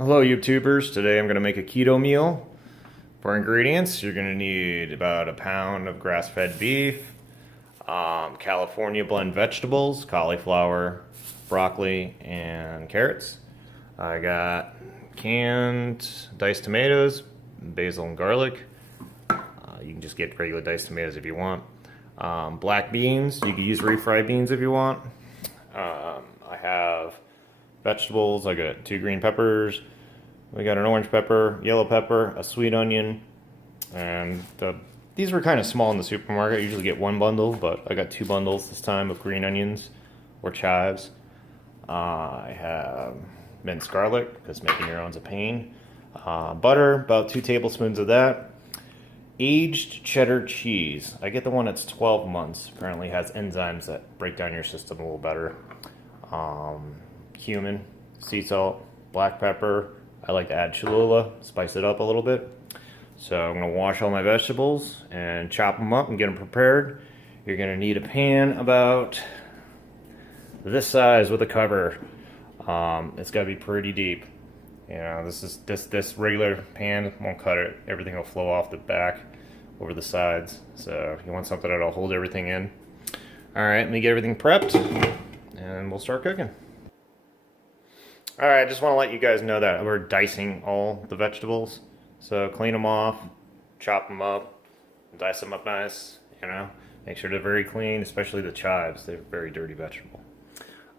Hello YouTubers, today I'm going to make a keto meal. For ingredients, you're going to need about a pound of grass-fed beef, California blend vegetables, cauliflower, broccoli, and carrots. I got canned diced tomatoes, basil and garlic. You can just get regular diced tomatoes if you want. Black beans, you can use refried beans if you want. I have vegetables, I got 2 green peppers, we got an orange pepper, yellow pepper, a sweet onion, and these were kind of small in the supermarket. I usually get 1 bundle, but I got 2 bundles this time of green onions or chives. I have minced garlic, because making your own's a pain. Butter, about 2 tablespoons of that. Aged cheddar cheese. I get the one that's 12 months. Apparently has enzymes that break down your system a little better. Cumin, sea salt, black pepper. I like to add cholula, spice it up a little bit. So I'm going to wash all my vegetables and chop them up and get them prepared. You're going to need a pan about this size with a cover. It's got to be pretty deep. You know, this regular pan won't cut it. Everything will flow off the back over the sides. So you want something that'll hold everything in. All right, let me get everything prepped and we'll start cooking. All right, I just want to let you guys know that we're dicing all the vegetables. So clean them off, chop them up, dice them up nice, you know. Make sure they're very clean, especially the chives. They're a very dirty vegetable.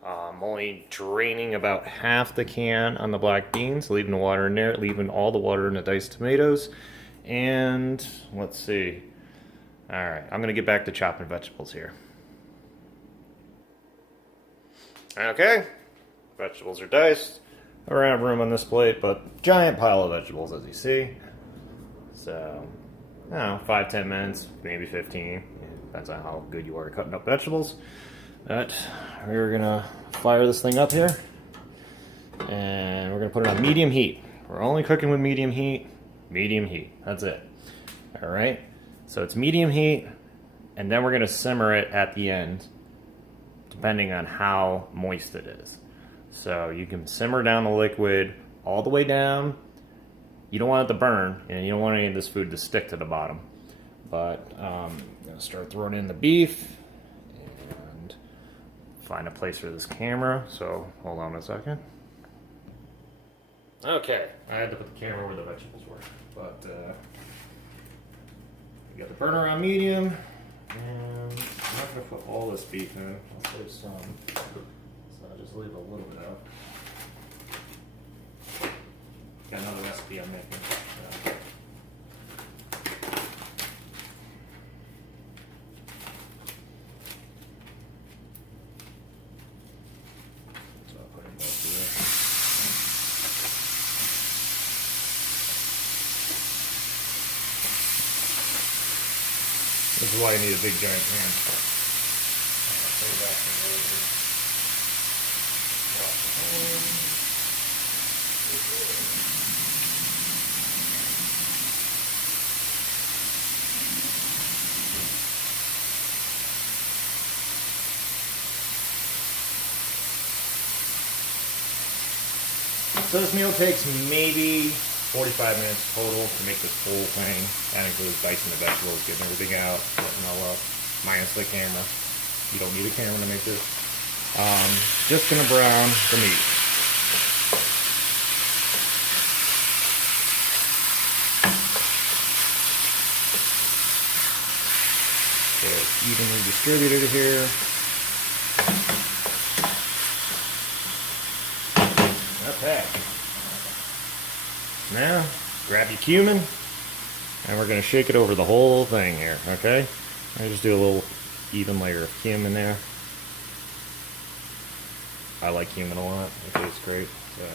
I'm only draining about half the can on the black beans, leaving the water in there, leaving all the water in the diced tomatoes. And let's see. All right, I'm gonna get back to chopping vegetables here. Okay. Vegetables are diced. I don't have room on this plate, but giant pile of vegetables as you see. So, I don't know, 5-10 minutes, maybe 15. Depends on how good you are at cutting up vegetables. But we're gonna fire this thing up here. And we're gonna put it on medium heat. We're only cooking with medium heat. Medium heat, that's it. Alright, so it's medium heat, and then we're gonna simmer it at the end, depending on how moist it is. So you can simmer down the liquid all the way down. You don't want it to burn, and you don't want any of this food to stick to the bottom. But I'm gonna start throwing in the beef and find a place for this camera. So hold on a second. Okay, I had to put the camera where the vegetables were, but you got the burner on medium, and I'm not gonna put all this beef in. I'll save some. I'll just leave a little bit out. Got another recipe I'm making. So I'll put it both here. This is why you need a big giant pan. I'll put it back in later. So this meal takes maybe 45 minutes total to make this whole thing. That includes dicing the vegetables, getting everything out, setting all up, minus the camera. You don't need a camera to make this. Just gonna brown the meat. So it's evenly distributed here. Okay. Now, grab your cumin, and we're gonna shake it over the whole thing here, okay? I just do a little even layer of cumin there. I like cumin a lot. It tastes great. So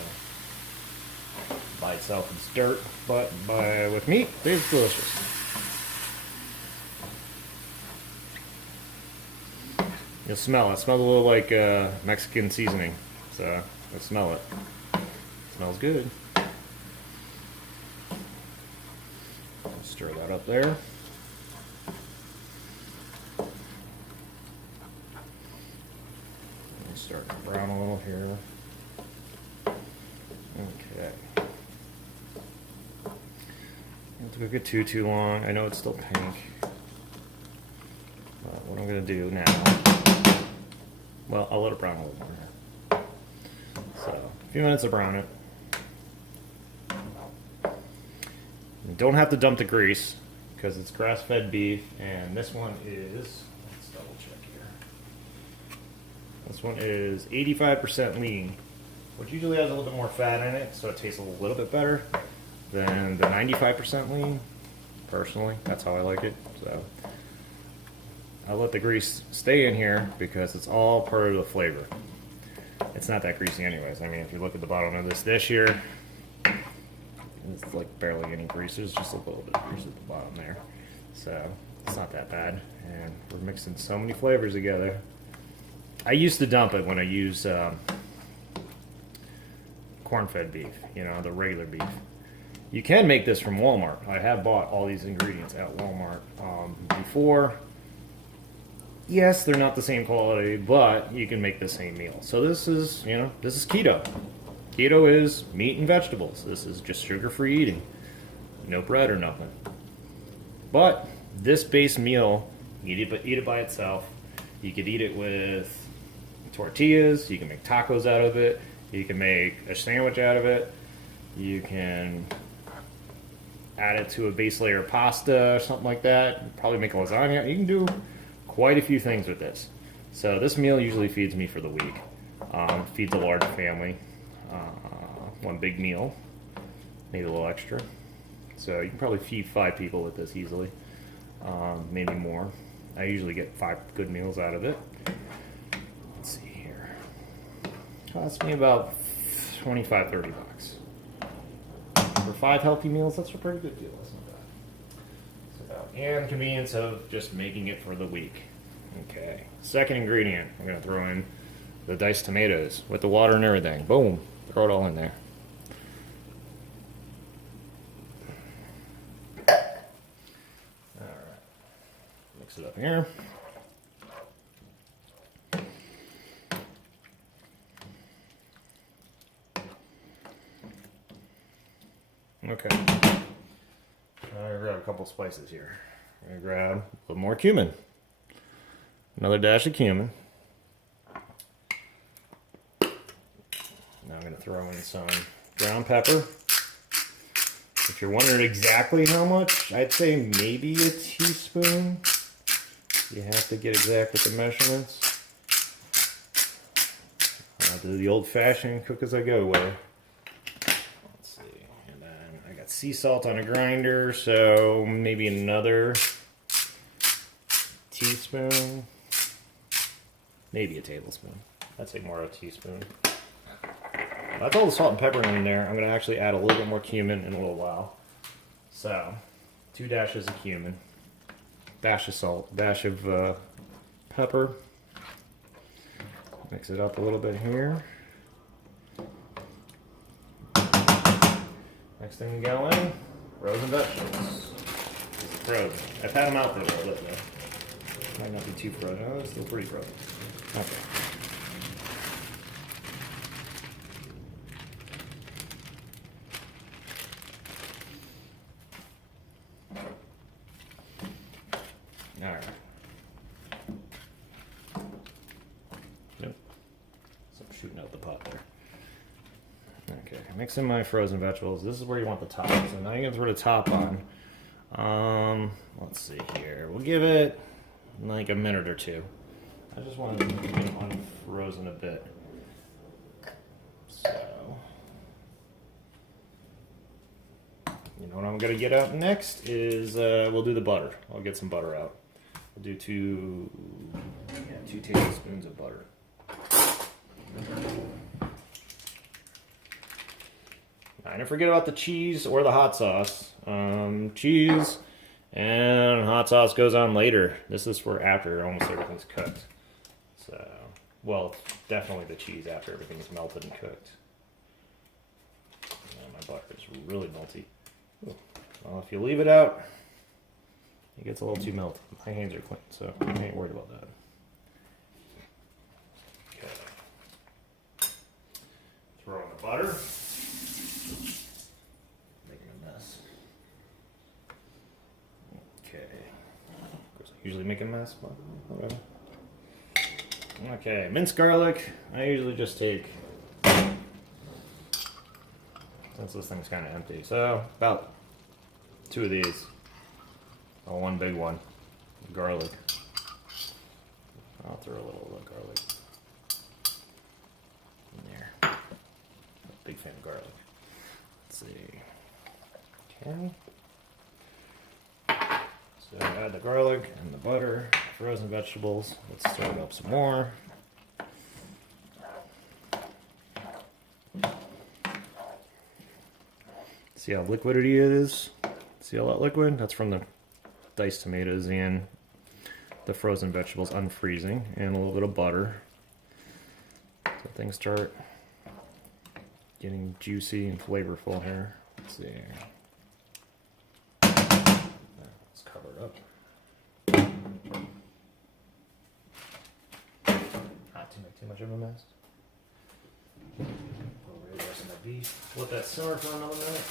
by itself it's dirt, but with meat, it's delicious. You'll smell it. It smells a little like Mexican seasoning. So let's smell it. Smells good. Stir that up there. Starting to brown a little here. Okay. to cook it too long. I know it's still pink. But what I'm gonna do now, well, I'll let it brown a little more. So, a few minutes to brown it. You don't have to dump the grease because it's grass-fed beef, and this one is, let's double check here. This one is 85% lean, which usually has a little bit more fat in it, so it tastes a little bit better than the 95% lean. Personally, that's how I like it. So I'll let the grease stay in here because it's all part of the flavor. It's not that greasy anyways. I mean, if you look at the bottom of this dish here, it's like barely any grease. There's just a little bit of grease at the bottom there. So it's not that bad. And we're mixing so many flavors together. I used to dump it when I use corn-fed beef, you know, the regular beef. You can make this from Walmart. I have bought all these ingredients at Walmart before. Yes, they're not the same quality, but you can make the same meal. So this is, you know, this is keto. Keto is meat and vegetables. This is just sugar-free eating. No bread or nothing. But this base meal, eat it by itself. You could eat it with tortillas. You can make tacos out of it. You can make a sandwich out of it. You can add it to a base layer of pasta or something like that. Probably make a lasagna. You can do quite a few things with this. So this meal usually feeds me for the week. Feeds a large family. One big meal, maybe a little extra. So you can probably feed 5 people with this easily, maybe more. I usually get 5 good meals out of it. Let's see here. Costs me about $25-30. For 5 healthy meals, that's a pretty good deal. That's not bad. So, and the convenience of just making it for the week. Okay. Second ingredient, I'm going to throw in the diced tomatoes with the water and everything. Boom. Throw it all in there. Alright. Mix it up here. Okay. I'm going to grab a couple spices here. I'm going to grab a little more cumin. Another dash of cumin. Now I'm going to throw in some ground pepper. If you're wondering exactly how much, I'd say maybe a teaspoon. You have to get exact with the measurements. I'll do the old-fashioned cook as I go way. Let's see. And then I got sea salt on a grinder, so maybe another teaspoon. Maybe a tablespoon. I'd say more of a teaspoon. That's all the salt and pepper in there. I'm going to actually add a little bit more cumin in a little while. So, 2 dashes of cumin, dash of salt, dash of pepper. Mix it up a little bit here. Next thing we go in, frozen vegetables. Frozen. I've had them out for a little bit though. Might not be too frozen. Oh, it's still pretty frozen. Okay. Alright. Nope. So I'm shooting out the pot there. Okay, mix in my frozen vegetables. This is where you want the top. So now you're going to throw the top on. Let's see here. We'll give it like a minute or two. I just want to get them unfrozen a bit. So, you know what I'm going to get out next is we'll do the butter. I'll get some butter out. We'll do 2 tablespoons of butter. Now, don't forget about the cheese or the hot sauce. Cheese and hot sauce goes on later. This is for after almost everything's cooked. So, well, definitely the cheese after everything's melted and cooked. And my butter is really melty. Ooh. Well, if you leave it out, it gets a little too melted. My hands are clean, so I ain't worried about that. Okay. Throw in the butter. Making a mess. usually make a mess, but whatever. Okay, minced garlic. I usually just take, since this thing's kind of empty, so about 2 of these. Oh, one big one. Garlic. I'll throw a little of the garlic in there. Big fan of garlic. Let's see. Okay. So add the garlic and the butter, frozen vegetables. Let's stir it up some more. See how liquidy it is? See all that liquid? That's from the diced tomatoes and the frozen vegetables unfreezing, and a little bit of butter. So things start getting juicy and flavorful here. Let's see. Let's cover it up. Not too much of a mess. Over the rest of my beef. Let that simmer for another minute.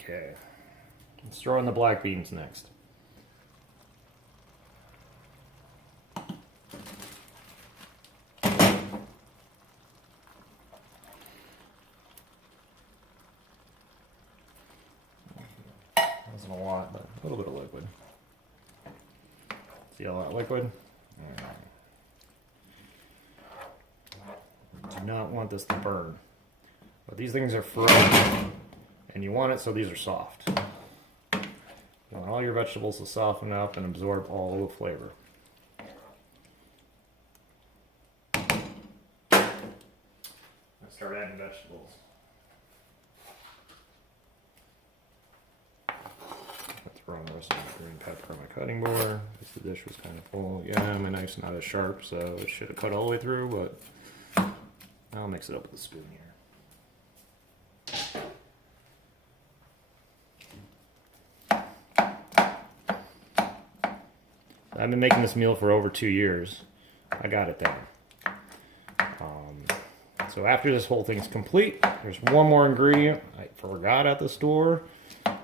Okay, let's throw in the black beans next. Wasn't a lot, but a little bit of liquid. See all that liquid? Do not want this to burn. But these things are frozen. And you want it so these are soft. You want all your vegetables to soften up and absorb all the flavor. Let's start adding vegetables. Let's throw in the rest of the green pepper on my cutting board because the dish was kind of full. Yeah, my knife's not as sharp, so it should have cut all the way through, but I'll mix it up with a spoon here. I've been making this meal for over 2 years. I got it down. So after this whole thing is complete, there's one more ingredient I forgot at the store,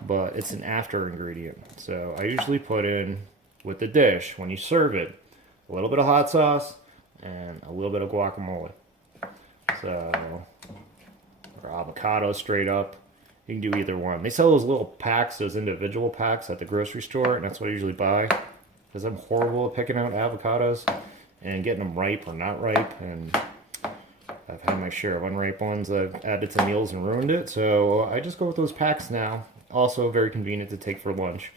but it's an after ingredient. So I usually put in, with the dish, when you serve it, a little bit of hot sauce and a little bit of guacamole. So, or avocado straight up. You can do either one. They sell those little packs, those individual packs at the grocery store, and that's what I usually buy. Because I'm horrible at picking out avocados and getting them ripe or not ripe, and I've had my share of unripe ones I've added to meals and ruined it, so I just go with those packs now. Also very convenient to take for lunch.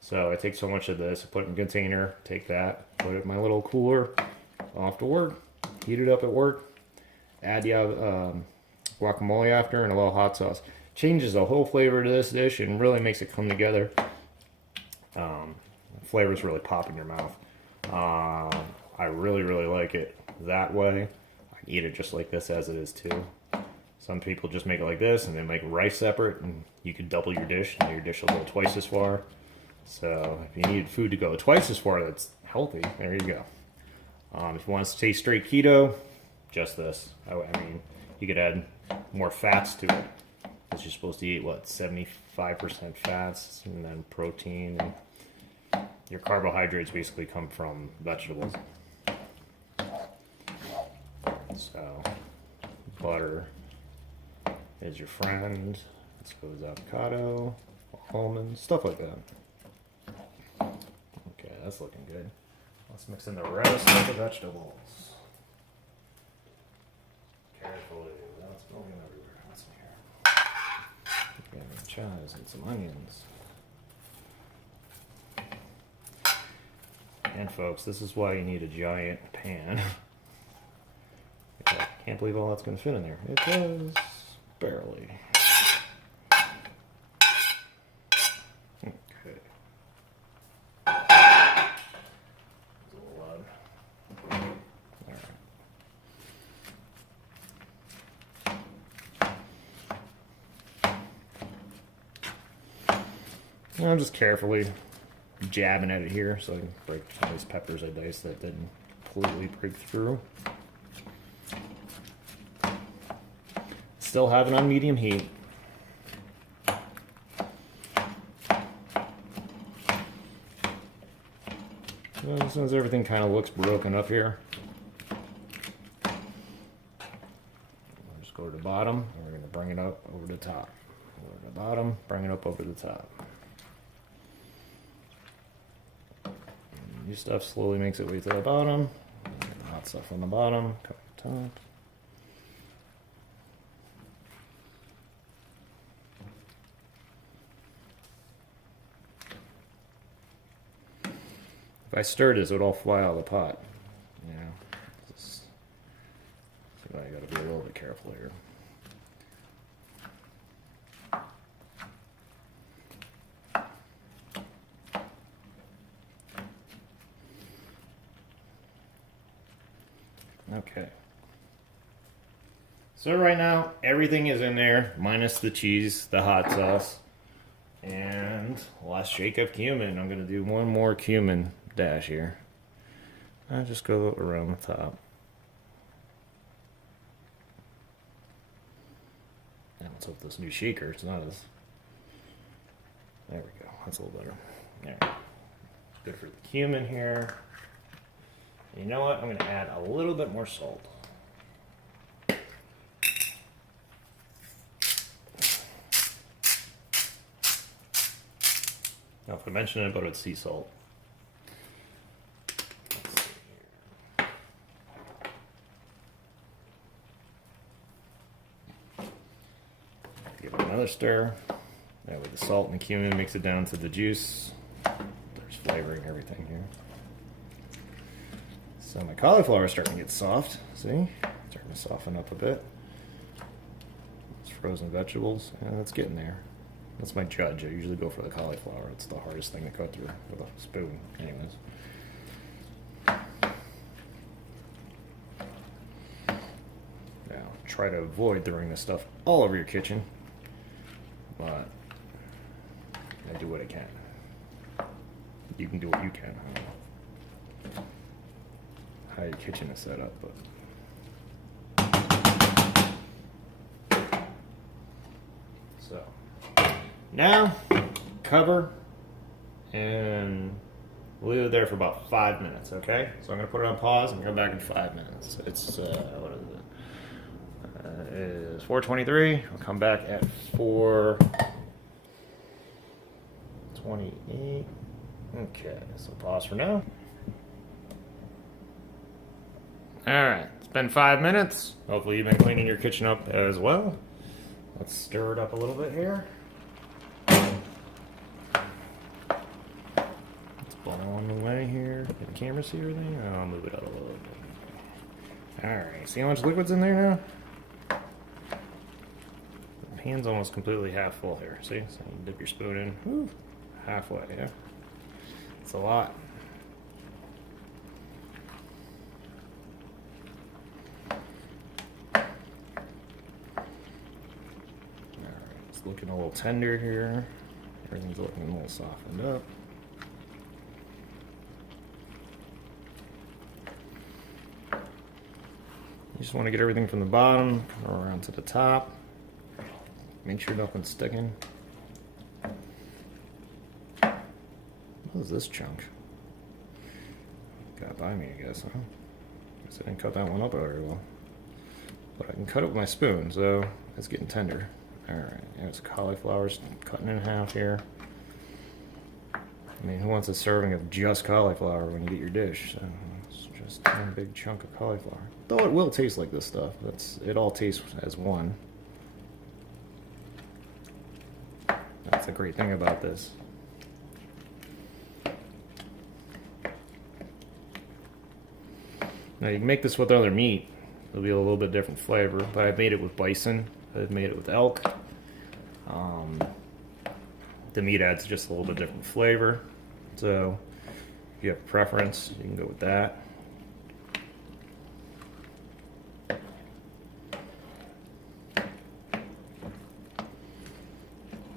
So I take so much of this, I put it in a container, take that, put it in my little cooler, off to work, heat it up at work, add the guacamole after, and a little hot sauce. Changes the whole flavor to this dish and really makes it come together. Flavors really pop in your mouth. I really like it that way. I can eat it just like this as it is too. Some people just make it like this and then make rice separate, and you could double your dish and your dish will go twice as far. So if you need food to go twice as far that's healthy, there you go. If you want to stay straight keto, just this. I mean, you could add more fats to it, because you're supposed to eat, what, 75% fats and then protein. And your carbohydrates basically come from vegetables. So, butter is your friend. Let's go with avocado, almonds, stuff like that. Okay, that's looking good. Let's mix in the rest of the vegetables. Carefully, that's going everywhere. What's in here? Got some chives and some onions. And folks, this is why you need a giant pan. I can't believe all that's going to fit in there. It does, barely. Okay. It's a little loud. All right. And I'm just carefully jabbing at it here so I can break some of these peppers I diced that didn't completely break through. Still have it on medium heat. Well, as soon as everything kind of looks broken up here, I'll just go to the bottom and we're going to bring it up over the top. Go to the bottom, bring it up over the top. New stuff slowly makes its way to the bottom. Hot stuff on the bottom, come to the top. If I stir this, it would all fly out of the pot. You know, so I got to be a little bit careful here. Okay. So right now, everything is in there, minus the cheese, the hot sauce, and last shake of cumin. I'm going to do one more cumin dash here. I'll just go around the top. And let's hope this new shaker, it's not as... There we go, that's a little better. There. Good for the cumin here. You know what? I'm going to add a little bit more salt. Now, if I mention it, but it's sea salt. Let's see here. Give it another stir. That way the salt and the cumin mix it down to the juice. There's flavoring everything here. So my cauliflower is starting to get soft. See? Starting to soften up a bit. It's frozen vegetables. Yeah, that's getting there. That's my judge. I usually go for the cauliflower. It's the hardest thing to cut through with a spoon. Anyways. Now, try to avoid throwing this stuff all over your kitchen. But I do what I can. You can do what you can. I don't know how your kitchen is set up, but so now cover and leave it there for about 5 minutes. Okay, so I'm gonna put it on pause and come back in 5 minutes. It's what is it? It is 4:23. I'll come back at 4:28. Okay, so pause for now. Alright, it's been 5 minutes. Hopefully you've been cleaning your kitchen up as well. Let's stir it up a little bit here. Let's ball on the way here. Can the camera see everything? I'll move it out a little bit. Alright, see how much liquid's in there now? The pan's almost completely half full here. See? So you dip your spoon in. Woo, halfway, yeah. It's a lot. Looking a little tender here. Everything's looking a little softened up. You just want to get everything from the bottom around to the top. Make sure nothing's sticking. What is this chunk? Got by me, I guess, huh? Guess I didn't cut that one up very well. But I can cut it with my spoon, so it's getting tender. Alright, there's cauliflowers cutting in half here. I mean, who wants a serving of just cauliflower when you get your dish? So it's just one big chunk of cauliflower. Though it will taste like this stuff. It all tastes as one. That's the great thing about this. Now you can make this with other meat. It'll be a little bit different flavor, but I've made it with bison. I've made it with elk. The meat adds just a little bit different flavor. So if you have a preference, you can go with that.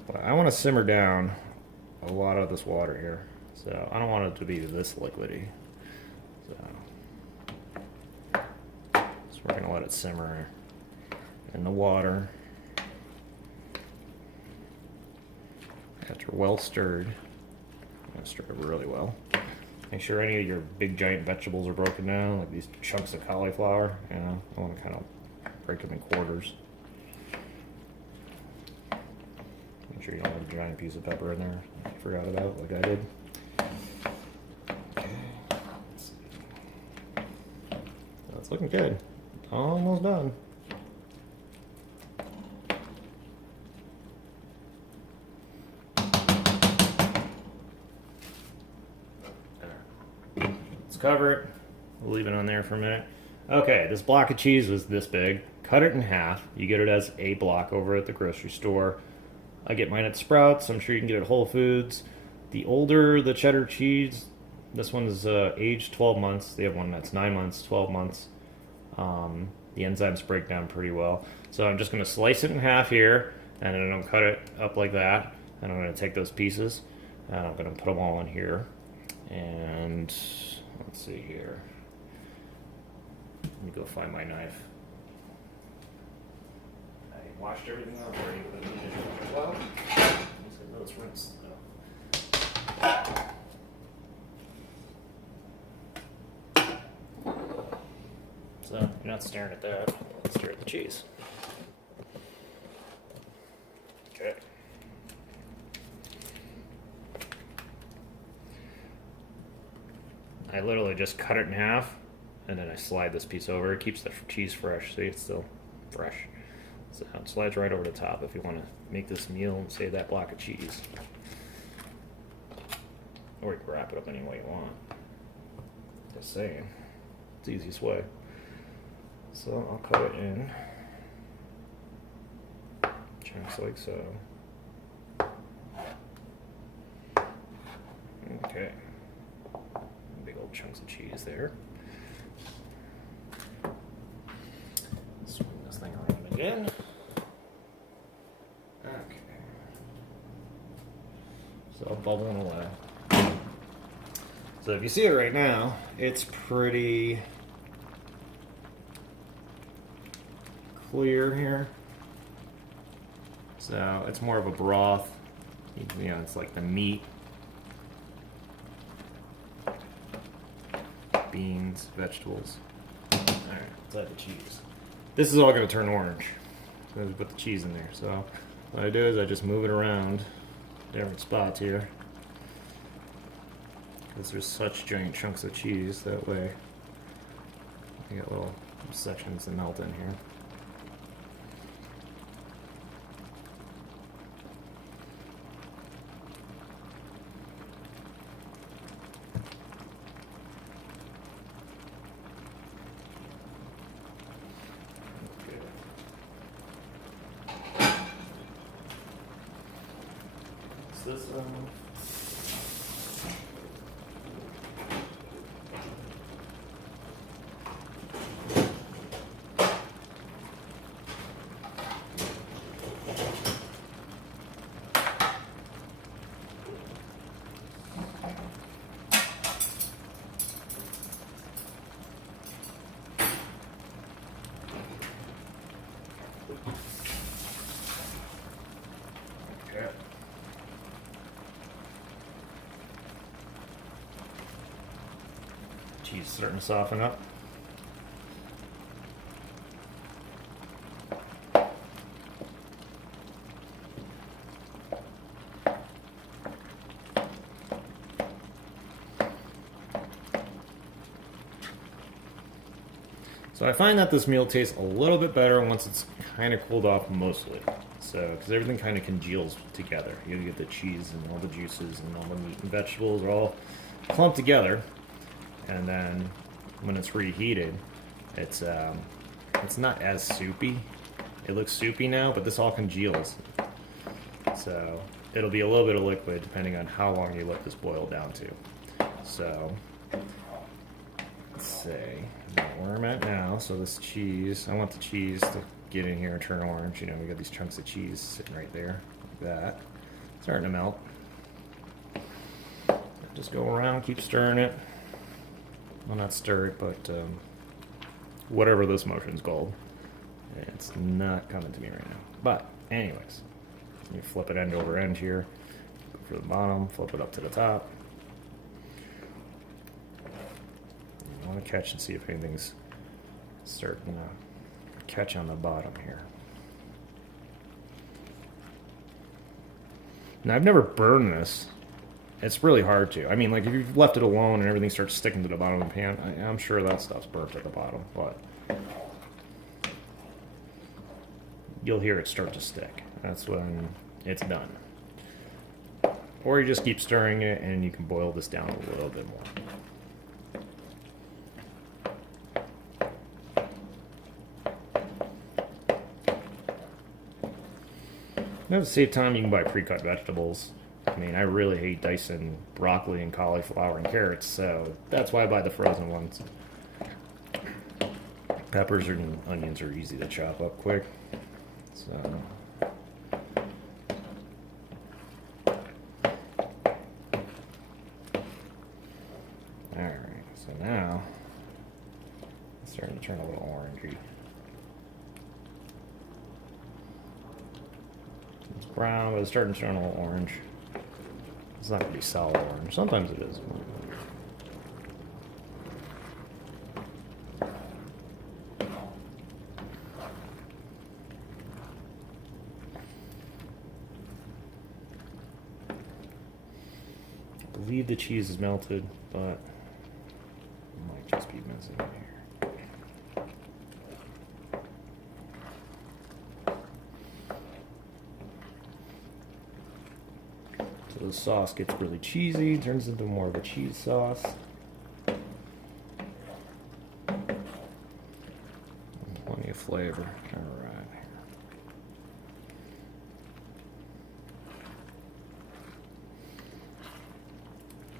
But I want to simmer down a lot of this water here. So I don't want it to be this liquidy. So we're gonna let it simmer in the water. After well stirred, I'm gonna stir it really well. Make sure any of your big giant vegetables are broken down, like these chunks of cauliflower. You know, I want to kind of break them in quarters. Make sure you don't have a giant piece of pepper in there. I forgot about, like I did. Okay. Let's see. That's looking good. Almost done. Cover it. We'll leave it on there for a minute. Okay, this block of cheese was this big. Cut it in half. You get it as a block over at the grocery store. I get mine at Sprouts. I'm sure you can get it at Whole Foods. The older the cheddar cheese, this one is aged 12 months. They have one that's 9 months, 12 months. The enzymes break down pretty well. So I'm just going to slice it in half here, and then I'm going to cut it up like that. And I'm going to take those pieces, and I'm going to put them all in here. And let's see here. Let me go find my knife. I washed everything out already with the dish well. Those rinse though. So you're not staring at that. Let's stare at the cheese. Okay. I literally just cut it in half, and then I slide this piece over. It keeps the cheese fresh, see, it's still fresh. So it slides right over the top if you want to make this meal and save that block of cheese. Or you can wrap it up any way you want. Just saying. It's the easiest way. So I'll cut it in chunks like so. Okay. Chunks of cheese there. Swing this thing around again. Okay. So bubbling away. So if you see it right now, it's pretty clear here. So it's more of a broth. You know, it's like the meat. Beans, vegetables. Alright, let's add the cheese. This is all going to turn orange. So I just put the cheese in there. So what I do is I just move it around different spots here. Because there's such giant chunks of cheese, that way you got little sections that melt in here. This okay. Cheese starting to soften up. So I find that this meal tastes a little bit better once it's kind of cooled off mostly. So, because everything kind of congeals together. You get the cheese and all the juices and all the meat and vegetables are all clumped together. And then when it's reheated, it's not as soupy. It looks soupy now, but this all congeals. So it'll be a little bit of liquid depending on how long you let this boil down to. So let's say where I'm at now. So this cheese, I want the cheese to get in here and turn orange. You know, we got these chunks of cheese sitting right there, like that, starting to melt. Just go around, keep stirring it. Well, not stir it, but whatever this motion's called. It's not coming to me right now. But, anyways, you flip it end over end here. Go for the bottom, flip it up to the top. You want to catch and see if anything's starting to catch on the bottom here. Now, I've never burned this. It's really hard to. I mean, like, if you've left it alone and everything starts sticking to the bottom of the pan, I'm sure that stuff's burnt at the bottom, but you'll hear it start to stick. That's when it's done. Or you just keep stirring it and you can boil this down a little bit more. Now, to save time, you can buy pre-cut vegetables. I mean, I really hate dicing broccoli and cauliflower and carrots, so that's why I buy the frozen ones. Peppers and onions are easy to chop up quick. So, alright, so now it's starting to turn a little orangey. It's brown, but it's starting to turn a little orange. It's not going to be solid orange. Sometimes it is. I believe the cheese is melted, but it might just be missing here. So the sauce gets really cheesy, turns into more of a cheese sauce. Plenty of flavor. All right.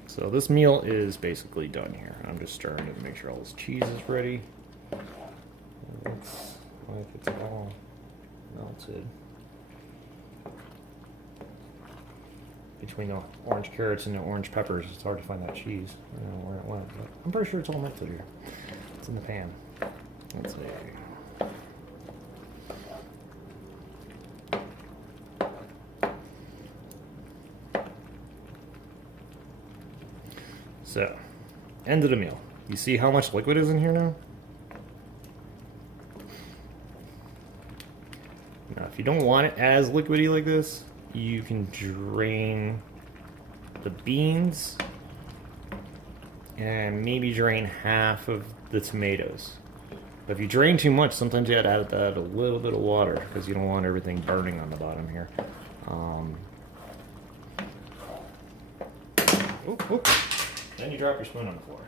So this meal is basically done here. I'm just stirring it to make sure all this cheese is ready. It looks like it's all melted. Between the orange carrots and the orange peppers, it's hard to find that cheese. I don't know where it went, but I'm pretty sure it's all melted here. It's in the pan. Let's see. So, end of the meal. You see how much liquid is in here now? Now, if you don't want it as liquidy like this, you can drain the beans and maybe drain half of the tomatoes. But if you drain too much, sometimes you have to add a little bit of water because you don't want everything burning on the bottom here. Then you drop your spoon on the floor.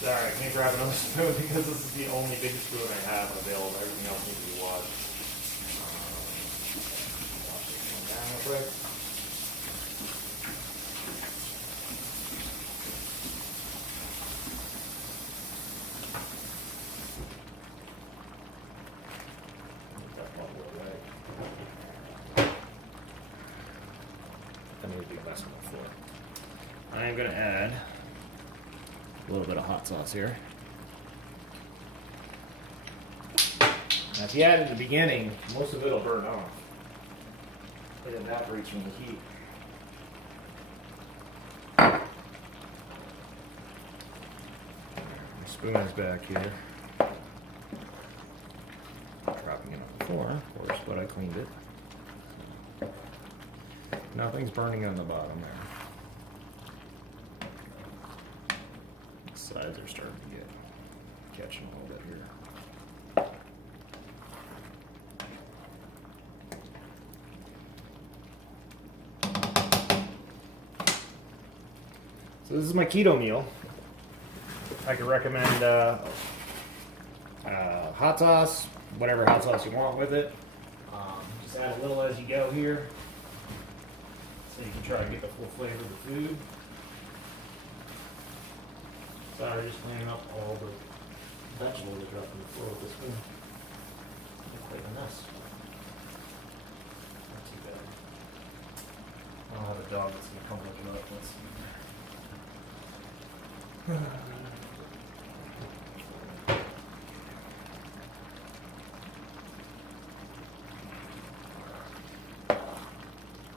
Sorry, I can't grab another spoon because this is the only big spoon I have available. Everything else needs to be washed. Wash this one down real quick. That one will away. That needs to be less on the floor. I am going to add a little bit of hot sauce here. Now, if you add it at the beginning, most of it will burn off. It evaporates from the heat. My spoon is back here. Dropping it on the floor, of course, but I cleaned it. Nothing's burning on the bottom there. Sides are starting to get catching a little bit here. So this is my keto meal. I could recommend hot sauce, whatever hot sauce you want with it. Just add a little as you go here, so you can try to get the full flavor of the food. Sorry, just cleaning up all the vegetables that dropped on the floor with this spoon. Quite a mess. Not too bad. I don't have a dog that's gonna come look it up. Let's see.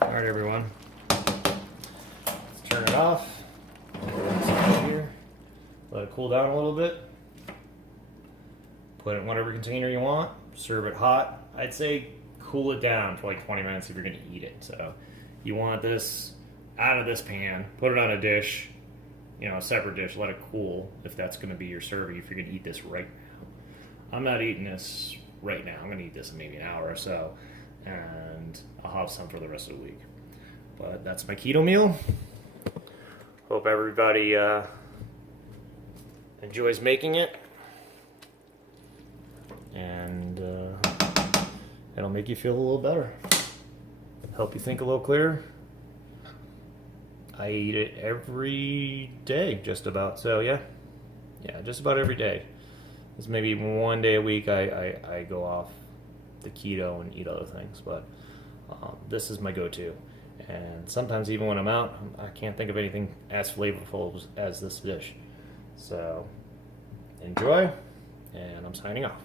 All right, everyone. Let's turn it off. Here. Let it cool down a little bit. Put it in whatever container you want. Serve it hot. I'd say cool it down for like 20 minutes if you're going to eat it. So you want this out of this pan. Put it on a dish, a separate dish. Let it cool if that's going to be your serving. If you're going to eat this right now. I'm not eating this right now. I'm going to eat this in maybe an hour or so. And I'll have some for the rest of the week. But that's my keto meal. Hope everybody enjoys making it. And it'll make you feel a little better. Help you think a little clearer. I eat it every day, just about. So yeah, just about every day. There's maybe one day a week I go off the keto and eat other things, but this is my go-to. And sometimes even when I'm out, I can't think of anything as flavorful as this dish. So enjoy, and I'm signing off.